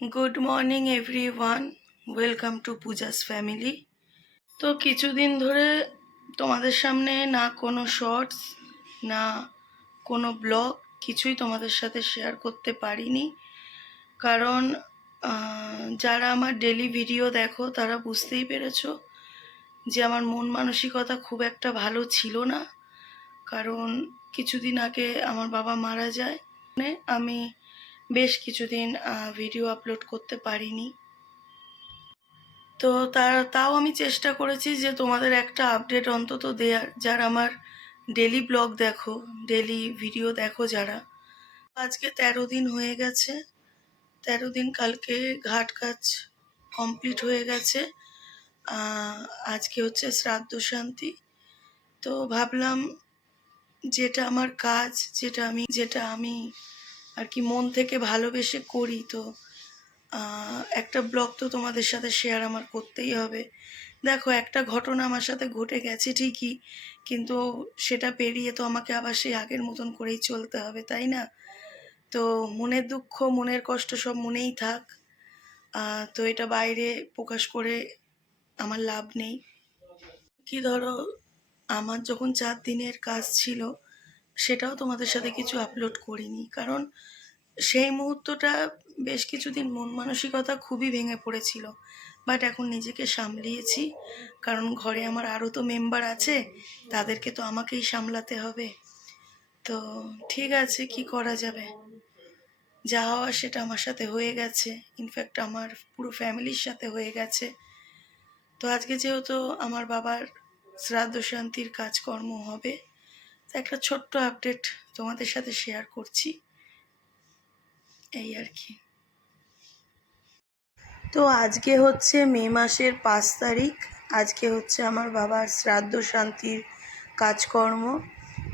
Good morning everyone, welcome to Puja's family. তো কিছুদিন ধরে তোমাদের সামনে না কোনো শর্টস না কোনো ব্লগ কিছুই তোমাদের সাথে শেয়ার করতে পারিনি, কারণ যারা আমার ডেলি ভিডিও দেখো তারা বুঝতেই পেরেছো যে আমার মন মানসিকতা খুব একটা ভালো ছিল না। কারণ কিছুদিন আগে আমার বাবা মারা যায়, আমি বেশ কিছুদিন ভিডিও আপলোড করতে পারিনি। তো তাও আমি চেষ্টা করেছি যে তোমাদের একটা আপডেট অন্তত দেয়ার, যারা আমার ডেলি ব্লগ দেখো, ডেলি ভিডিও দেখো যারা। আজকে 13 দিন হয়ে গেছে, 13 দিন কালকে ঘাট কাজ কমপ্লিট হয়ে গেছে। আজকে হচ্ছে শ্রাদ্ধ শান্তি। তো ভাবলাম যেটা আমার কাজ, যেটা আমি আর কি মন থেকে ভালোবেসে করি, তো একটা ব্লগ তো তোমাদের সাথে শেয়ার আমার করতেই হবে। দেখো, একটা ঘটনা আমার সাথে ঘটে গেছে ঠিকই, কিন্তু সেটা পেরিয়ে তো আমাকে আবার সেই আগের মতন করেই চলতে হবে, তাই না? তো মনের দুঃখ, মনের কষ্ট সব মনেই থাক। তো এটা বাইরে প্রকাশ করে আমার লাভ নেই। কি ধরো, আমার যখন 4 দিনের কাজ ছিল সেটাও তোমাদের সাথে কিছু আপলোড করিনি, কারণ সেই মুহূর্তটা বেশ কিছুদিন মন মানসিকতা খুবই ভেঙে পড়েছিল। বাট এখন নিজেকে সামলিয়েছি, কারণ ঘরে আমার আরও তো মেম্বার আছে, তাদেরকে তো আমাকেই সামলাতে হবে। তো ঠিক আছে, কি করা যাবে, যা হওয়ার সেটা আমার সাথে হয়ে গেছে, ইনফ্যাক্ট আমার পুরো ফ্যামিলির সাথে হয়ে গেছে। তো আজকে যেহেতু আমার বাবার শ্রাদ্ধ শান্তির কাজকর্ম হবে, তো একটা ছোট্ট আপডেট তোমাদের সাথে শেয়ার করছি, এই আর কি। তো আজকে হচ্ছে মে মাসের 5 তারিখ, আজকে হচ্ছে আমার বাবার শ্রাদ্ধ শান্তির কাজকর্ম।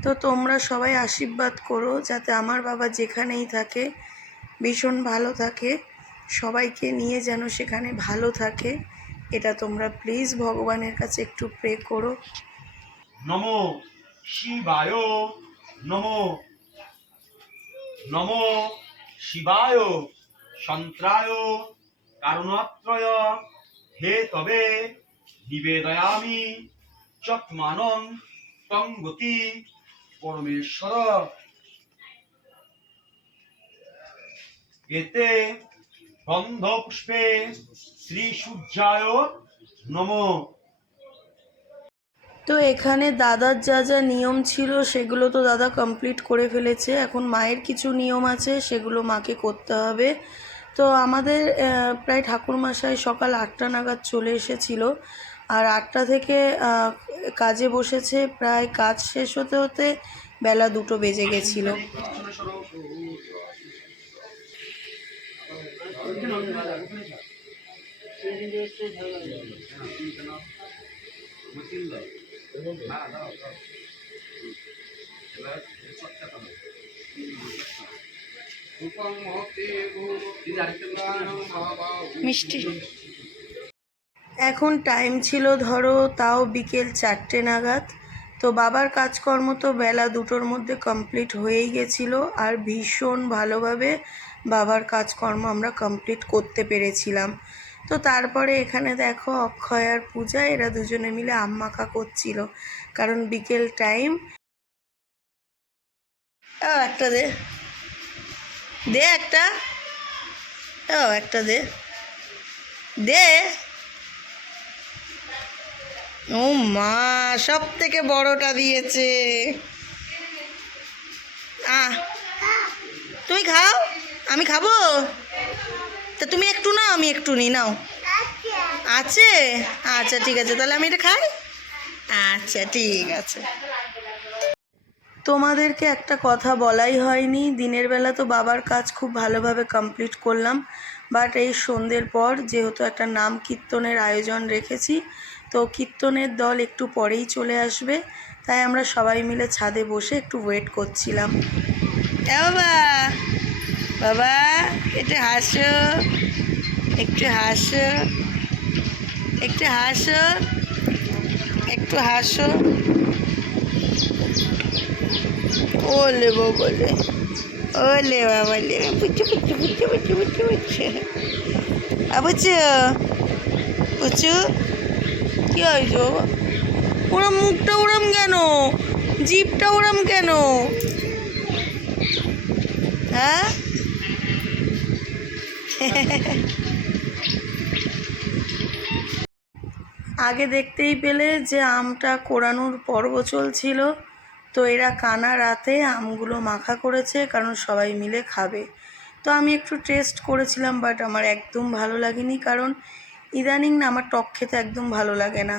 তো তোমরা সবাই আশীর্বাদ করো যাতে আমার বাবা যেখানেই থাকে ভীষণ ভালো থাকে, সবাইকে নিয়ে যেন সেখানে ভালো থাকে, এটা তোমরা প্লিজ ভগবানের কাছে একটু প্রে করো। নমো শিবায়, নমো নমো শিবায়, সন্ত্রায় কারণত্রয় হে তবে নিবেদয়ামি চত্মানং তঙ্গতি পরমেশ্বর। এতে গন্ধ পুষ্পে শ্রী সূর্যায় নমো। তো এখানে দাদার যা যা নিয়ম ছিল সেগুলো তো দাদা কমপ্লিট করে ফেলেছে, এখন মায়ের কিছু নিয়ম আছে সেগুলো মাকে করতে হবে। তো আমাদের প্রায় ঠাকুরমশাই সকাল 8টা নাগাদ চলে এসেছিল, আর 8টা থেকে কাজে বসেছে, প্রায় কাজ শেষ হতে হতে বেলা 2টো বেজে গেছিলো। মিষ্টি এখন টাইম ছিল ধরো তাও বিকেল 4টে নাগাদ। তো বাবার কাজকর্ম তো বেলা 2টোর মধ্যে কমপ্লিট হয়েই গেছিলো, আর ভীষণ ভালোভাবে বাবার কাজকর্ম আমরা কমপ্লিট করতে পেরেছিলাম। তো তারপরে এখানে দেখো অক্ষয় আর পূজা, এরা দুজনে মিলে আম মাখা করছিল, কারণ বিকেল টাইম। একটা দে দে একটা, একটা দে দে। ও মা, সব থেকে বড়টা দিয়েছে। তুমি খাও, আমি খাবো? তা তুমি একটু নাও, আমি একটু নিই, নাও। আছে, আচ্ছা ঠিক আছে, তাহলে আমি এটা খাই। আচ্ছা ঠিক আছে। তোমাদেরকে একটা কথা বলাই হয়নি, দিনের বেলা তো বাবার কাজ খুব ভালোভাবে কমপ্লিট করলাম, বাট এই সন্ধ্যের পর যেহেতু একটা নাম কীর্তনের আয়োজন রেখেছি, তো কীর্তনের দল একটু পরেই চলে আসবে, তাই আমরা সবাই মিলে ছাদে বসে একটু ওয়েট করছিলাম। বাবা, বাবা একটু হাসো, একটু হাসো, একটু হাসো, একটু হাসো। ওলে বলে ওলে বাবা লে পুচু পুচু পুচু পুচু পুচু পুচু আবুচু পুচু কি হয়েছে ওরম মুখটা ওরম কেন, জিভটা ওরম কেন? হ্যাঁ আগে দেখতেই পেলে যে আমটা কোরানোর পর্ব চলছিল, তো এরা কানা রাতে আমগুলো মাখা করেছে কারণ সবাই মিলে খাবে। তো আমি একটু টেস্ট করেছিলাম, বাট আমার একদম ভালো লাগেনি, কারণ ইদানিং না আমার টক খেতে একদম ভালো লাগে না।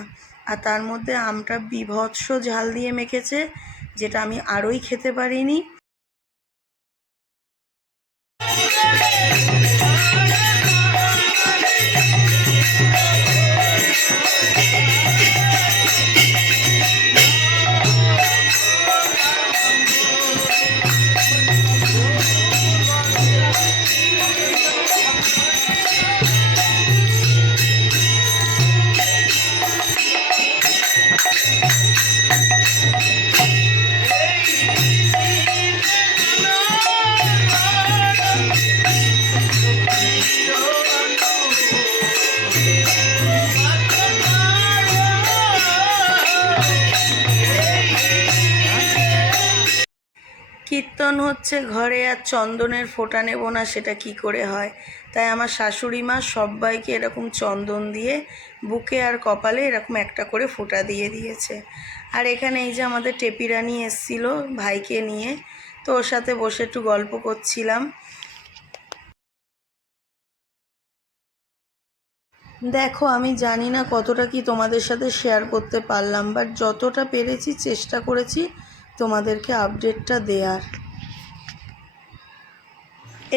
আর তার মধ্যে আমটা বীভৎস ঝাল দিয়ে মেখেছে, যেটা আমি আরোই খেতে পারিনি। কীর্তন হচ্ছে ঘরে, আর চন্দনের ফোঁটা নেব না সেটা কি করে হয়। তাই আমার শাশুড়ি মা সবাইকে এরকম চন্দন দিয়ে বুকে আর কপালে এরকম একটা করে ফোঁটা দিয়ে দিয়েছে। আর এখানে এই যে আমাদের টেপিরানি এসছিল ভাইকে নিয়ে, তো ওর সাথে বসে একটু গল্প করছিলাম। দেখো আমি জানি না কতটা কি তোমাদের সাথে শেয়ার করতে পারলাম, বাট যতটা পেরেছি চেষ্টা করেছি তোমাদেরকে আপডেটটা দেওয়ার।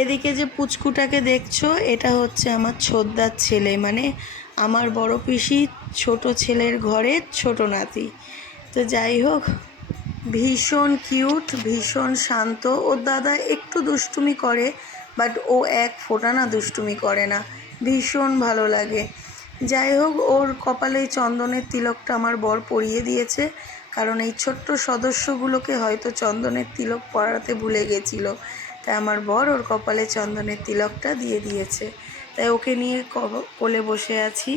এদিকে যে পুচকুটাকে দেখছো, এটা হচ্ছে আমার ছোদ্দার ছেলে, মানে আমার বড় পিসি ছোট ছেলের ঘরের ছোট নাতি। তো যাই হোক, ভীষণ কিউট, ভীষণ শান্ত। ওর দাদা একটু দুষ্টুমি করে, বাট ও এক ফোঁটা না দুষ্টুমি করে না, ভীষণ ভালো লাগে। যাই হোক, ওর কপালে চন্দনের তিলকটা আমার বর পরিয়ে দিয়েছে, কারণ এই ছোট্ট সদস্যগুলোকে হয়তো চন্দনের তিলক পরাতে ভুলে গেছিলো, তাই আমার বর ওর কপালে চন্দনের তিলকটা দিয়ে দিয়েছে। তাই ওকে নিয়ে কোলে বসে আছি।